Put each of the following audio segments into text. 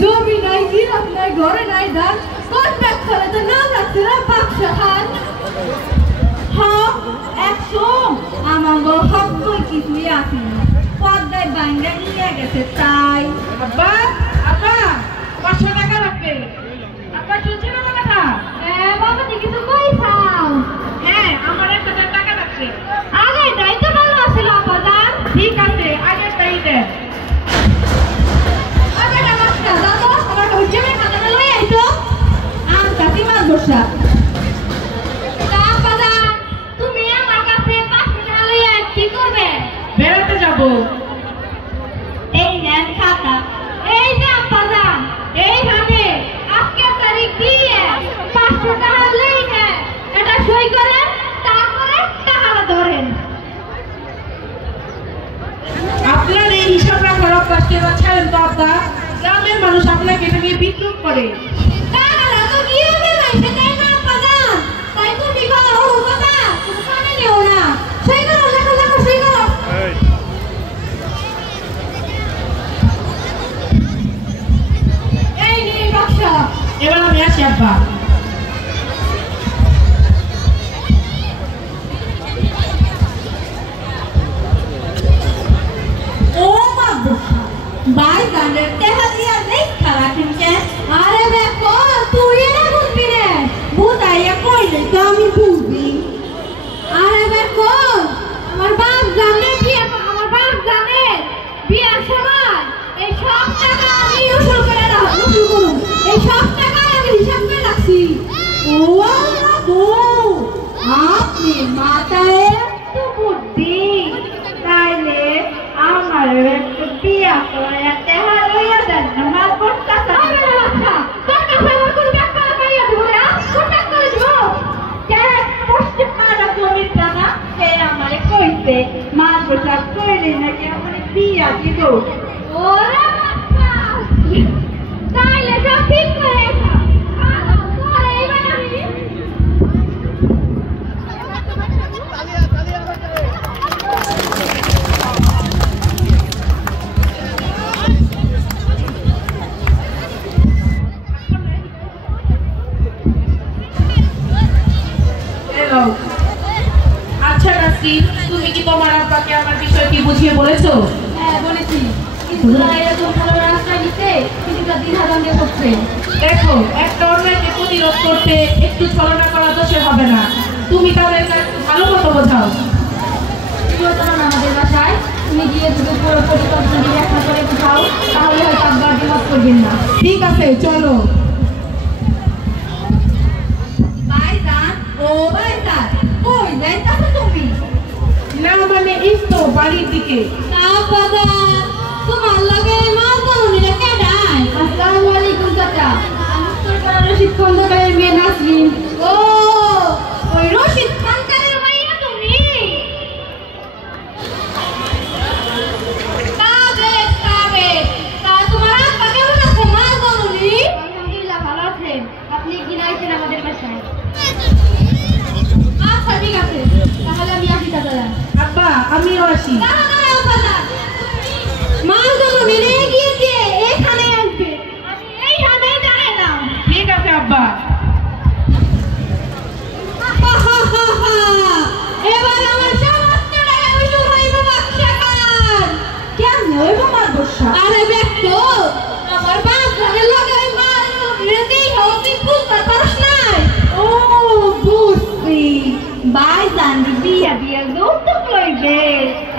জমি নাই গিরফ নাই ঘরে নাই ধান কোন ব্যাগ করে তো নাম রাখছে না বাক্সা খান হক একশো আমার হক বই কিছুই আসি না পদ্মায় বাঙ্গা নিয়ে গেছে তাই আব্বা আব্বা 500 টাকা রাখবে আব্বা শুনছেন আমার কথা বাবা তুই কিছু কই চাও হ্যাঁ আমার 1000 টাকা লাগবে আরে তাই তো ভালো আছিল আপাদান ঠিক আছে আগে তাই দেন তুমি আমার কাছে 500 টাকা লইয়া কি করবে বেড়াতে যাব এই নেন খাতা এই যে আপাদান এইভাবে আজকের তারিখ দিয়ে 500 টাকা লইয়া এটা সই করেন তারপরে টাকাটা ধরেন আপনার এই হিসাব রাখার অভ্যাস কেন ছাড়েন তো আব্বা গ্রামের মানুষ আপনাকে এটা নিয়ে বিদ্রুপ করে টাকাটা তো কি হবে না সেটাই না আপাদান তাই তুমি কও ও কথা তুমি কানে নিও না সই করো লেখো লেখো সই করো এই নে বাক্সা এবার আমি আসি আব্বা ও বাবা ভাই গানের টেহা দিয়া দেখ খারাপ কিনছে আরে দেখো তুই না বুঝবি রে বুঝাইয়া কইলে তো আমি বুঝবি আরে দেখো আমার বাপ জানে বিয়ার সময় এই সব টাকা আমি উসুল করে রাখবো উসুল করুন এই সব টাকা আমি হিসাব করে রাখছি ও বাবু আপনি মাথায় একটু বুদ্ধি তাইলে আমার একটু বিয়া করে টেহা লইয়া দেন আমার কোনটা চাই আচ্ছা তোর কাছে আমার কোন ব্যাপার লইয়া দিব রে কোনটা করে দিব কে পোস্ট পাড়া জমির টাকা কে আমারে কইতে মা বসা কইলে নাকি আমারে বিয়া দিব ওরে বাচ্চা তাইলে সব ঠিক করে তোরে এইবার আমি আচ্ছা নাসরিন তুমি কি তোমার আব্বাকে আমার বিষয় কি বুঝিয়ে বলেছো হ্যাঁ বলেছি কিন্তু তারা এরকম ভালো রাস্তায় নিতে কিছুটা দ্বিধাদ্বন্দ্বে করছে দেখো একটা অন্যায়কে প্রতিরোধ করতে একটু ছলনা করা দোষে হবে না তুমি তাদের ভালো মতো বোঝাও আমাদের বাসায় তুমি গিয়ে দুটো পুরো পরিকল্পনা ব্যাখ্যা করে বোঝাও তাহলে হয়তো আব্বা বিপদ করবেন না ঠিক আছে চলো ভাইজান ও ভাইজান কই যাইতাছো তুমি না মানে এই তো বাড়ির দিকে না বাবা তোমার লাগে মা জানুনিরা কেডাই আসসালামু আলাইকুম চাচা আমি সরকার রশিদ খন্দকারের মেয়ে নাসরিন ও ওই রশিদ খন্দকারের মাইয়া তুমি কাবে তা তোমার আব্বা কেমন আছে মা জানুনি আলহামদুলিল্লাহ ভালো আছেন আপনি কি নাইছেন আমাদের বাসায় আচ্ছা ঠিক আছে তাহলে আমি আসি চাচা আব্বা আমিও আসি ঠিক আছে আব্বা আরে দেখো আমার বাপ ঘরের লগে মাল রেডি হতে বুঝতে পারছ নাই ও বুঝছি ভাইজান বিয়া বিয়া যৌতুক লইবে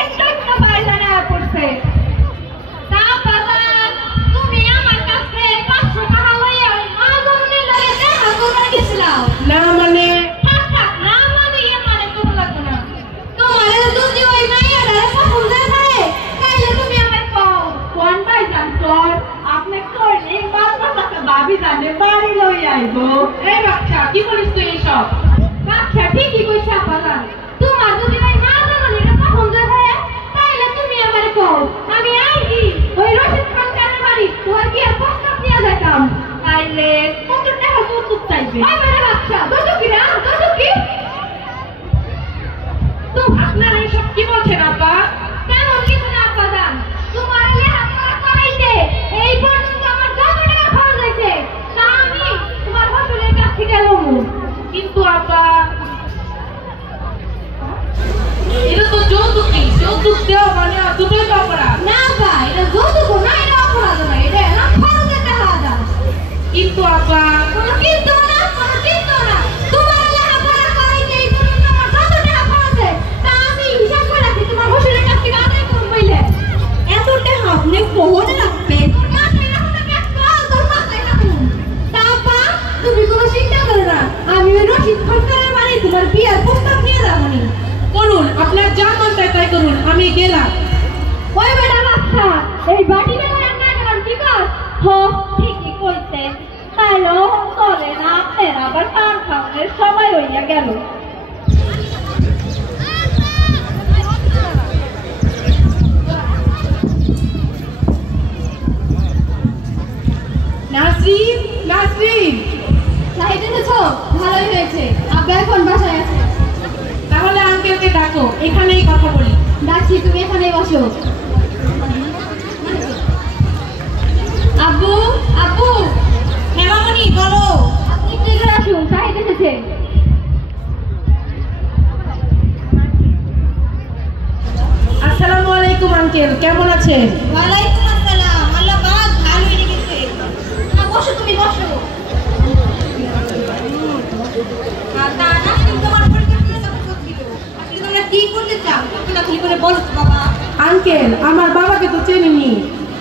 একদম তো ভাইজান আর পড়ছে তা বাজান তুমি আমার কাছে 500 টাকা লইয়া মা জন্মের লগে দেখা করতে গেছিলাও না মানে না মানে মানে তুমি লাগবে না তোমার যদি ওই মাইয়ারা পছন্দ হয় তাইলে তুমি আমার কও কোন ভাইজান তোর আপনি কইলে বাচ্চা ভাবি জানে বাড়ি লই আইবো এই বাচ্চা কি বলিস তুই এইসব বাচ্চা ঠিকই কইছ বাজান তোমার যদি ওই মা জন্মের পছন্দ হয় তাইলে তুমি আমার কও আমি আইছি ওই রশিদ খান বাড়ি তোর কি আর প্রস্তাব নিয়ে যেতাম তাইলে কত টাকা যৌতুক চাইবে আপা এটা তো যৌতুক দেওয়া মানে দুটোই তো অপরাধ। না ভাই, এটা যৌতুক না, এটা অপরাধ না, এটা না খরচের টাকা আদা। কিন্তু আপা কোনো কিন্তু না, কোনো কিন্তু না। তোমার লেখাপড়া করাইতে এই পর্যন্ত আমার কত টাকা খরচ হয় তা আমি হিসাব করে রাখি, তোমার হোস্টেলের কাছ থেকে আদায় করুন বইলে। এত টাকা আপনি কোহনে রাখবে? তুমি কোনো চিন্তা করো না, আমি ওই রশিদ সরকারের বাড়ি তোমার বিয়ার প্রস্তাব নিয়ে যাবো নি। করুন, আপনার যা মন চায় তাই করুন, আমি গেলাম। ওই বেটা বাচ্চা, এই বাটি বেলা রান্না করার কি কাজ? হো, ঠিকই কইতে। তাইলে চলে না, আপনার আবার পান খাওয়ানোর সময় হইয়া গেল। নাসরিন, নাসরিন, সাহিত্য এসেছো? ভালোই হয়েছে, আব্বা এখন বাসায় আছে। তাহলে আঙ্কেলকে ডাকো, এখানেই কথা বলি। ডাকছি, তুমি এখানেই বসো। আব্বু, আব্বু। হ্যাঁ মামনি, বলো। আপনি একটু এখানে আসুন, সাহিত্য এসেছে। আসসালামু আলাইকুম আঙ্কেল, কেমন আছেন? ওয়ালাইকুম আসসালাম, আল্লাহ পাক ভালোই রেখেছে। না, বসো, তুমি বসো। তা না, তুমি তোমার পরিকল্পনা কথা করছিল। আসলে তোমরা কি করতে চাও? তোমরা কি করে বলো তো বাবা? আঙ্কেল, আমার বাবাকে তো চেনিনি,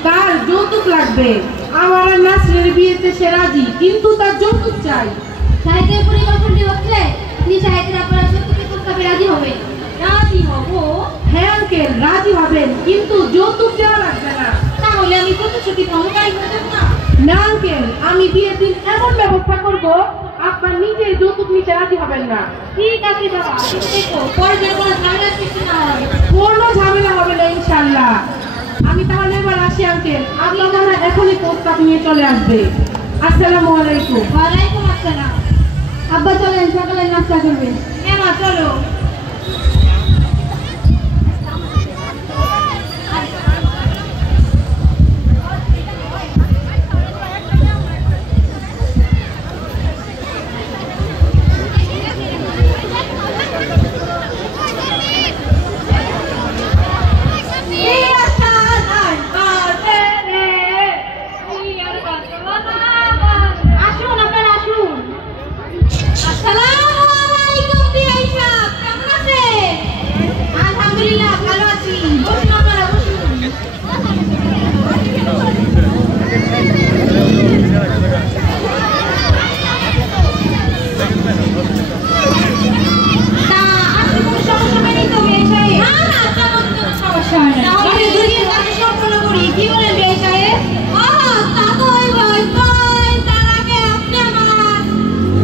তার যৌতুক লাগবে। আমার আর নাসরিনের বিয়েতে সে রাজি, কিন্তু তার যৌতুক চাই। সাহিত্যের পরিকল্পনাটি হচ্ছে আপনি সাহিত্যের আপনার যৌতুকের প্রস্তাবে রাজি হবে। রাজি হবো? হ্যাঁ আঙ্কেল, রাজি হবেন, কিন্তু যৌতুক দেওয়া লাগবে না। তাহলে আমি প্রতিশ্রুতি ভঙ্গকারী হয়ে যাব না? না আঙ্কেল, আমি বিয়ের দিন এমন ব্যবস্থা করব আপনার নিজে যৌতুক নিতে রাজি হবেন না। ঠিক আছে বাবা, দেখো পরে যেন কোনো ঝামেলা সৃষ্টি না হয়। কোনো ঝামেলা হবে না ইনশাল্লাহ। আমি তাহলে এবার আসি আঙ্কেল, আপনার মনে হয় এখনই প্রস্তাব নিয়ে চলে আসবে। আসসালামু আলাইকুম। ওয়ালাইকুম আসসালাম। আব্বা চলেন, সকালে নাস্তা করবেন। হ্যাঁ মা, চলো। আসুন, আপনারা আসুন। আসসালামু আলাইকুম বিআই সাহেব, কেমন আছেন? আলহামদুলিল্লাহ, ভালো আছি। বসুন আপনারা, বসুন। তা আজকে কোনো সমস্যা হয়নি তো বিআই সাহেব? না না, তেমন কোনো সমস্যা হয় না। তাহলে দুদিন কাজ সম্পন্ন করি, কি বলেন বিআই সাহেব? তা তো ওই ভয় পাই, তার আগে আপনি আমার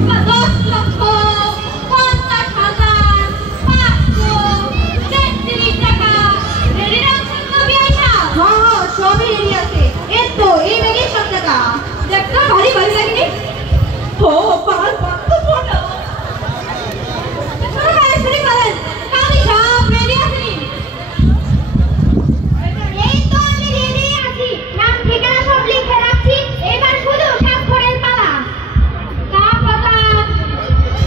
10,50,533 টাকা রেডি রাখছেন তো বিআই সাহেব? হ্যাঁ, সবই রেডি আছে। এই তো, এই ব্যাগে সব টাকা। দেখতে ভারী ভারী লাগেনি? ও বাল বাল তো ফটো। শুনি বলেন, কালি সব রেডি আছে? এই তো আমি রেডি আছি, নাম ঠিকানা সব লিখে রাখছি, এবার শুধু স্বাক্ষরের পালা। তা কথা,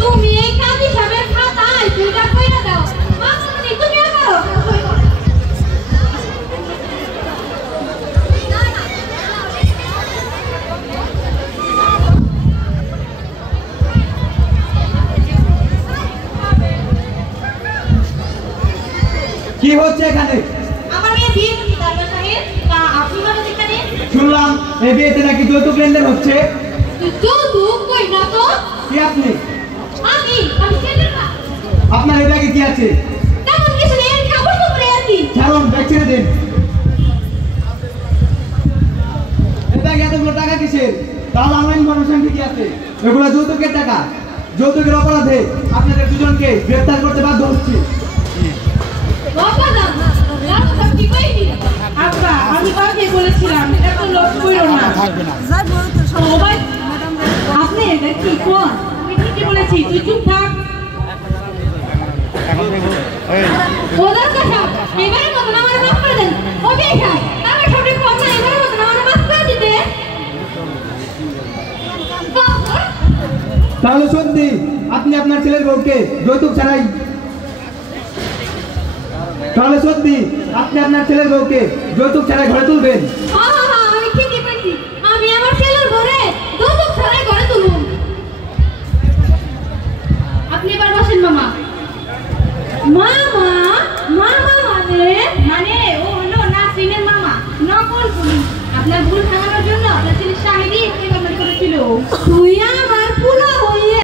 তুমি এই কাজী সাহেবের খাতায় দুইটা কইরা দাও। মামুনি, তুমি আমারও সই করো। কি হচ্ছে এখানে? আমার মেয়ে বিয়ে করতে দরকার সাহেব, তা আপনি মানে এখানে? শুনলাম এই বিয়েতে নাকি যৌতুক লেনদেন হচ্ছে। যৌতুক কই না তো? কি আপনি? আমি ছেলের না। আপনার এই ব্যাগে কি আছে? তেমন কিছু নেই, আমি কাপড় চোপড়ে আছি। ছাড়ুন, ব্যাগ ছেড়ে দিন। এই ব্যাগে এতগুলো টাকা কিসের? তাহলে আমার ইনফরমেশন কি আছে? এগুলো যৌতুকের টাকা। যৌতুকের অপরাধে আপনাদের দুজনকে গ্রেফতার করতে বাধ্য হচ্ছি। বাবা না, লাল সবজি কইনি। আব্বা, আমি কাউকে বলেছিলাম এত লোক কইরো না। সবাই আপনি এটা কি কোন? আমি ঠিকই বলেছি, তুই চুপ থাক। ওদের কথা এবারে মতন আমার মাফ করে দেন। ও বেশা, আমি সবই কথা এবারে মতন আমার মাফ করে দিতে। তাহলে সত্যি আপনি আপনার ছেলের বউকে যৌতুক ছাড়াই ঘরে তুলবেন? হ্যাঁ, আমি ঠিকই পাইছি। আমি আমার ছেলের ঘরে যৌতুক ছাড়াই ঘরে তুলুম। আপনি এবার বসেন মামা। মামা মানে ও হলো নাসরিনের মামা, নকল পুলিশ। আপনার ভুল ভাঙানোর জন্য আপনার ছেলে শাহিদি পরিকল্পনা করেছিল। তুই